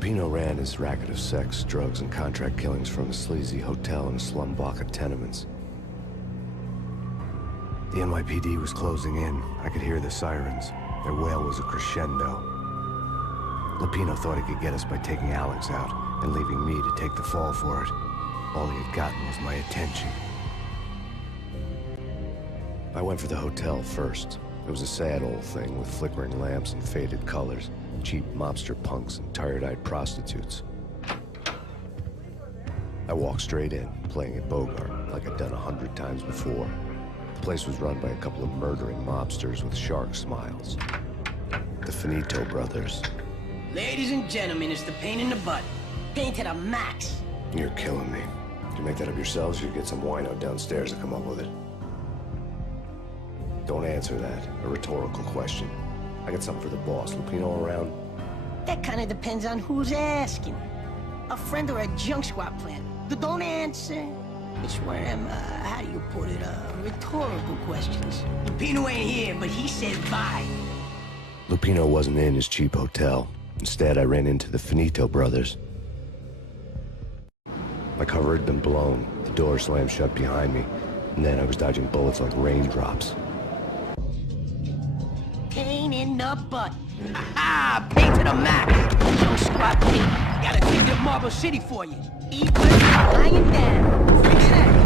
Lupino ran his racket of sex, drugs, and contract killings from a sleazy hotel in a slum block of tenements. The NYPD was closing in. I could hear the sirens. Their wail was a crescendo. Lupino thought he could get us by taking Alex out and leaving me to take the fall for it. All he had gotten was my attention. I went for the hotel first. It was a sad old thing with flickering lamps and faded colors, cheap mobster punks and tired-eyed prostitutes. I walked straight in, playing at Bogart like I'd done 100 times before. The place was run by a couple of murdering mobsters with shark smiles. The Finito brothers. Ladies and gentlemen, it's the Payne in the butt. Payne to the max. You're killing me. Did you make that up yourselves, or you get some wino downstairs to come up with it? Don't answer that. A rhetorical question. I got something for the boss. Lupino around? That kind of depends on who's asking. A friend or a junk squad plan. Don't answer. It's one of them, how do you put it, rhetorical questions. Lupino ain't here, but he said bye. Lupino wasn't in his cheap hotel. Instead, I ran into the Finito brothers. My cover had been blown. The door slammed shut behind me, and then I was dodging bullets like raindrops. Payne in the butt. Ah, Payne to the max. Junk squad Payne. Gotta take to Marble City for you. Eat lying down. Free check.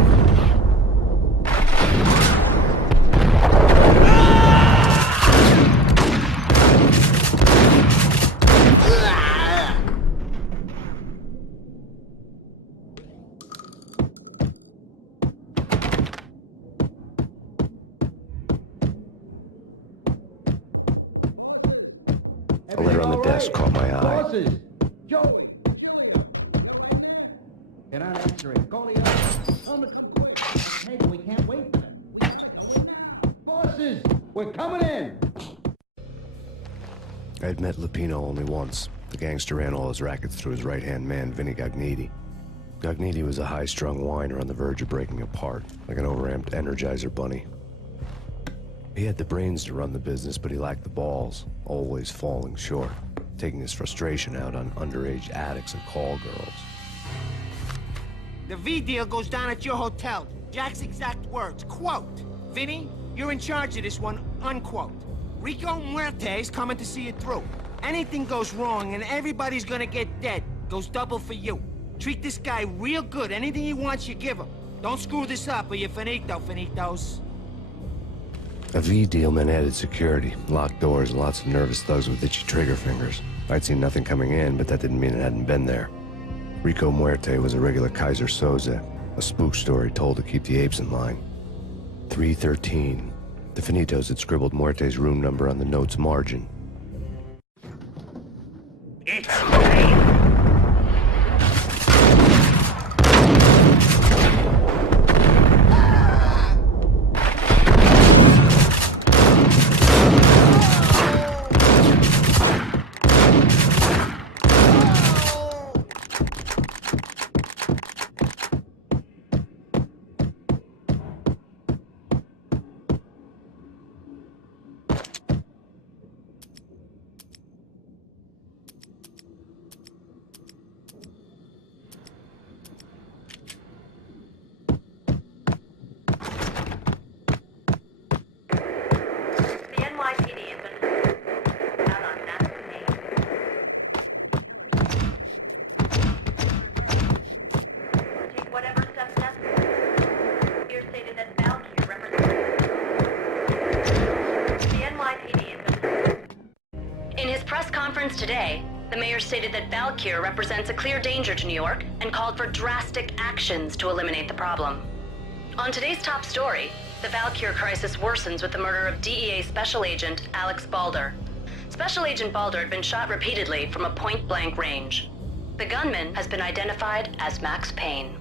A letter on the desk caught my eye. Bosses! Joey! You're not answering. Call the other. Tell them to come quick. Hey, we can't wait for them. Bosses! We're coming in! I had met Lupino only once. The gangster ran all his rackets through his right-hand man, Vinny Gagniti. Gagniti was a high-strung whiner on the verge of breaking apart, like an overamped Energizer bunny. He had the brains to run the business, but he lacked the balls, always falling short, taking his frustration out on underage addicts and call girls. The V deal goes down at your hotel. Jack's exact words, quote, "Vinny, you're in charge of this one," unquote. Rico Muerte's coming to see it through. Anything goes wrong and everybody's gonna get dead. Goes double for you. Treat this guy real good. Anything he wants, you give him. Don't screw this up or you're finito, finitos. A V deal meant added security, locked doors, and lots of nervous thugs with itchy trigger fingers. I'd seen nothing coming in, but that didn't mean it hadn't been there. Rico Muerte was a regular Kaiser Soze, a spook story told to keep the apes in line. 313. The Finitos had scribbled Muerte's room number on the note's margin. It's Payne. Today, the mayor stated that Valkyr represents a clear danger to New York and called for drastic actions to eliminate the problem. On today's top story, the Valkyr crisis worsens with the murder of DEA Special Agent Alex Balder. Special Agent Balder had been shot repeatedly from a point-blank range. The gunman has been identified as Max Payne.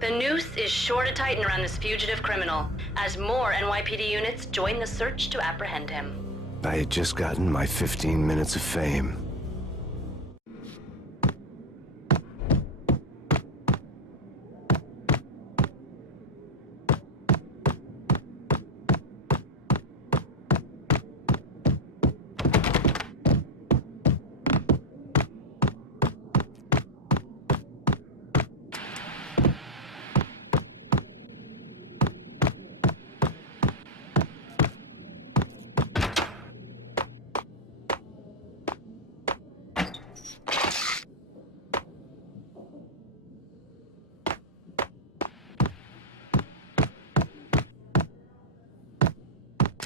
The noose is sure to tighten around this fugitive criminal as more NYPD units join the search to apprehend him. I had just gotten my 15 minutes of fame.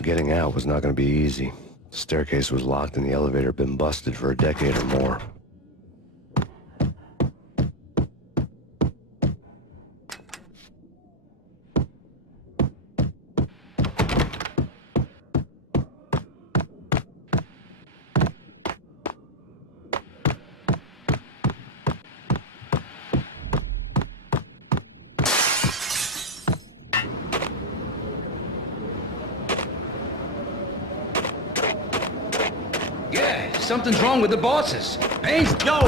Getting out was not going to be easy. The staircase was locked and the elevator had been busted for a decade or more. Yeah, something's wrong with the bosses. Payne's... No!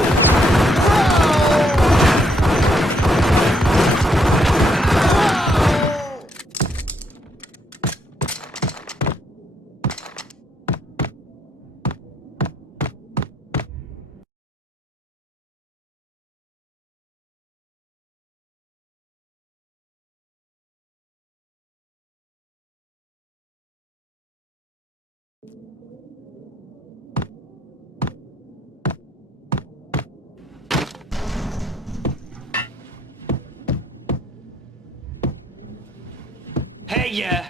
Hey, yeah.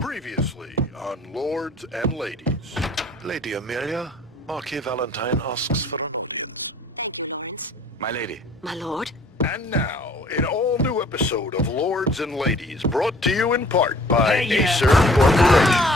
Previously on Lords and Ladies. Lady Amelia, Marquis Valentine asks for an order. My lady. My lord? And now, an all-new episode of Lords and Ladies, brought to you in part by Hey, yeah. Acer Corporation.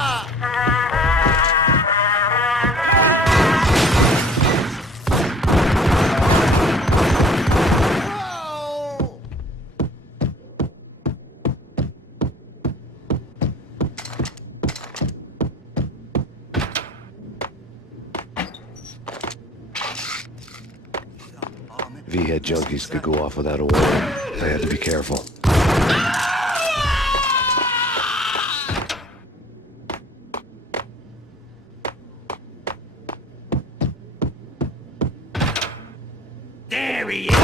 V-head junkies could go off without a warning. They had to be careful. There he is!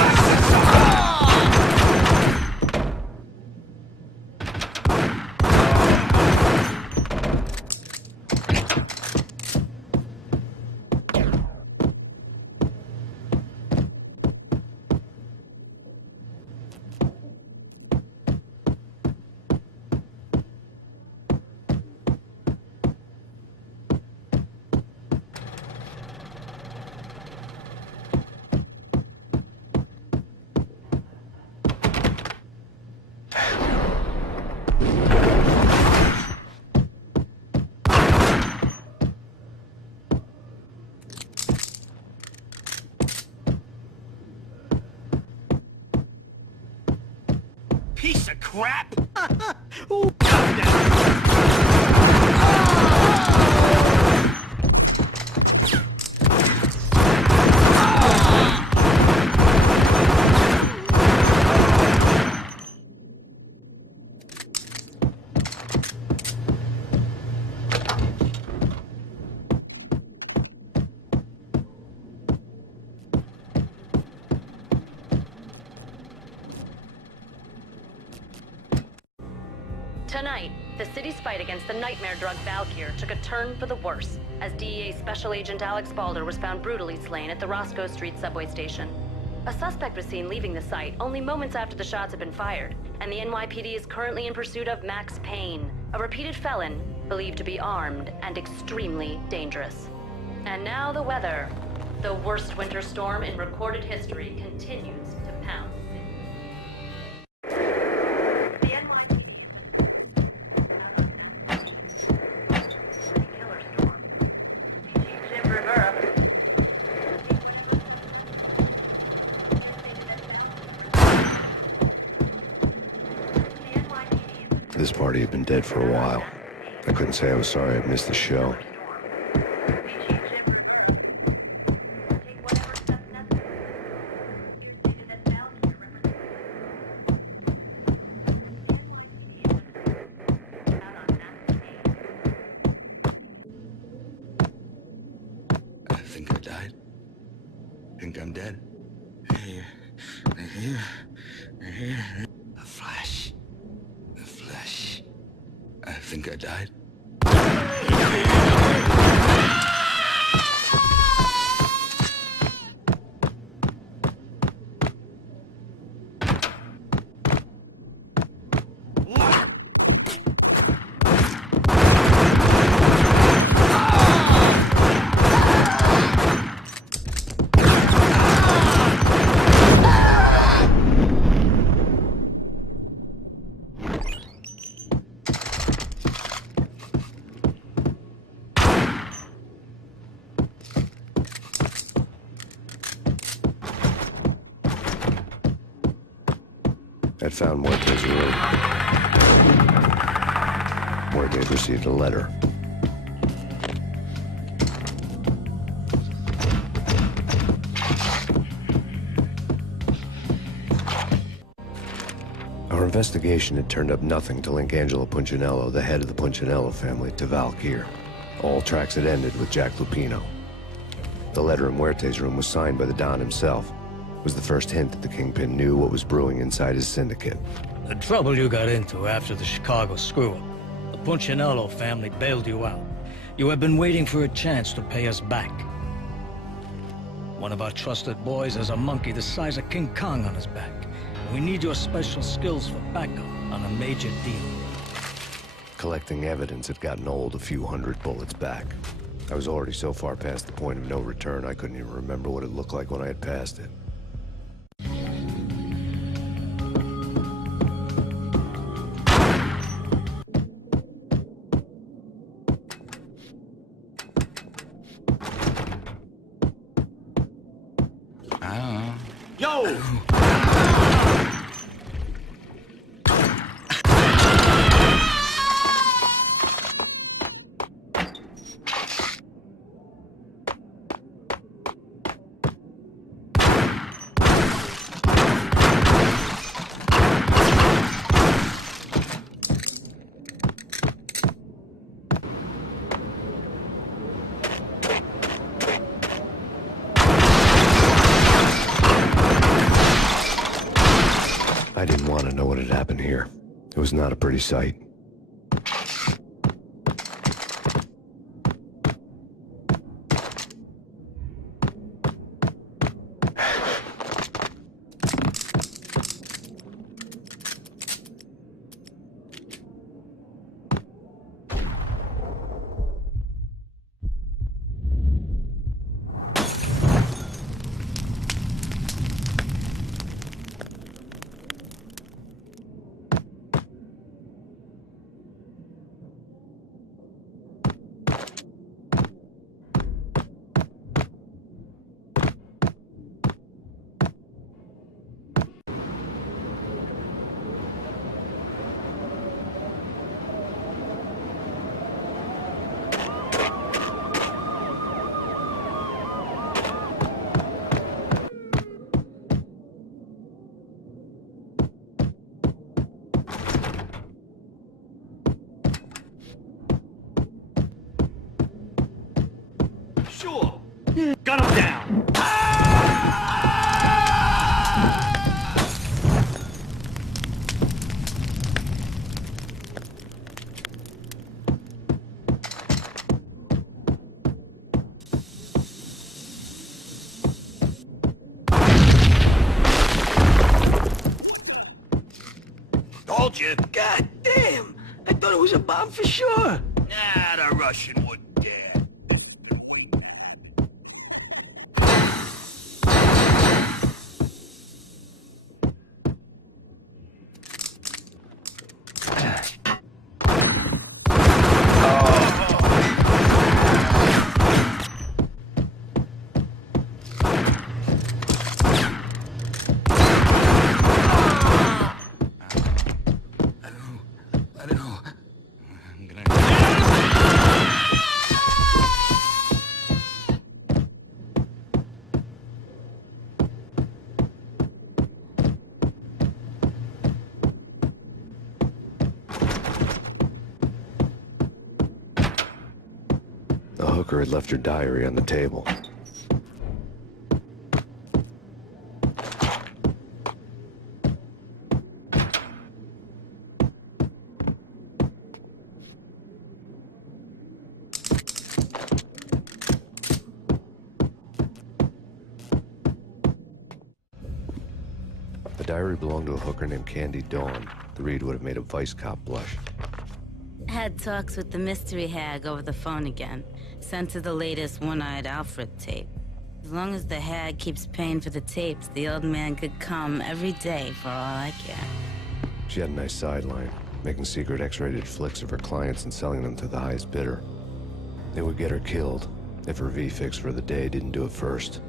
Piece of crap! Ooh, calm down. Tonight, the city's fight against the nightmare drug Valkyr took a turn for the worse, as DEA Special Agent Alex Balder was found brutally slain at the Roscoe Street subway station. A suspect was seen leaving the site only moments after the shots had been fired, and the NYPD is currently in pursuit of Max Payne, a repeated felon believed to be armed and extremely dangerous. And now the weather. The worst winter storm in recorded history continues to pound. This party had been dead for a while. I couldn't say I was sorry I'd missed the show. think I died. Think I'm dead. Here. A flash. A flash. I think I died. I'd found Muerte's room. Muerte had received a letter. Our investigation had turned up nothing to link Angelo Punchinello, the head of the Punchinello family, to Valkyr. All tracks had ended with Jack Lupino. The letter in Muerte's room was signed by the Don himself. It was the first hint that the Kingpin knew what was brewing inside his syndicate. The trouble you got into after the Chicago screw-up. The Punchinello family bailed you out. You have been waiting for a chance to pay us back. One of our trusted boys has a monkey the size of King Kong on his back. We need your special skills for backup on a major deal. Collecting evidence had gotten old a few hundred bullets back. I was already so far past the point of no return, I couldn't even remember what it looked like when I had passed it. I didn't want to know what had happened here. It was not a pretty sight. Sure. Gun him down. Told you. God damn! I thought it was a bomb for sure. Nah, the Russian wouldn't dare. I don't know. I'm gonna... The hooker had left her diary on the table. diary belonged to a hooker named Candy Dawn. The read would have made a vice cop blush. Had talks with the mystery hag over the phone again. Sent her the latest One-Eyed Alfred tape. As long as the hag keeps paying for the tapes, the old man could come every day for all I care. She had a nice sideline, making secret X-rated flicks of her clients and selling them to the highest bidder. It would get her killed if her V-fix for the day didn't do it first.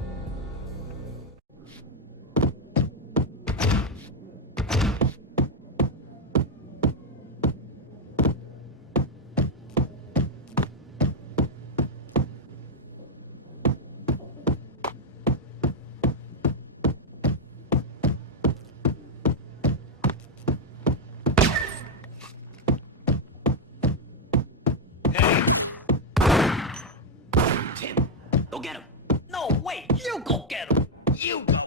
Tim, go get him. No, wait, you go get him. You go.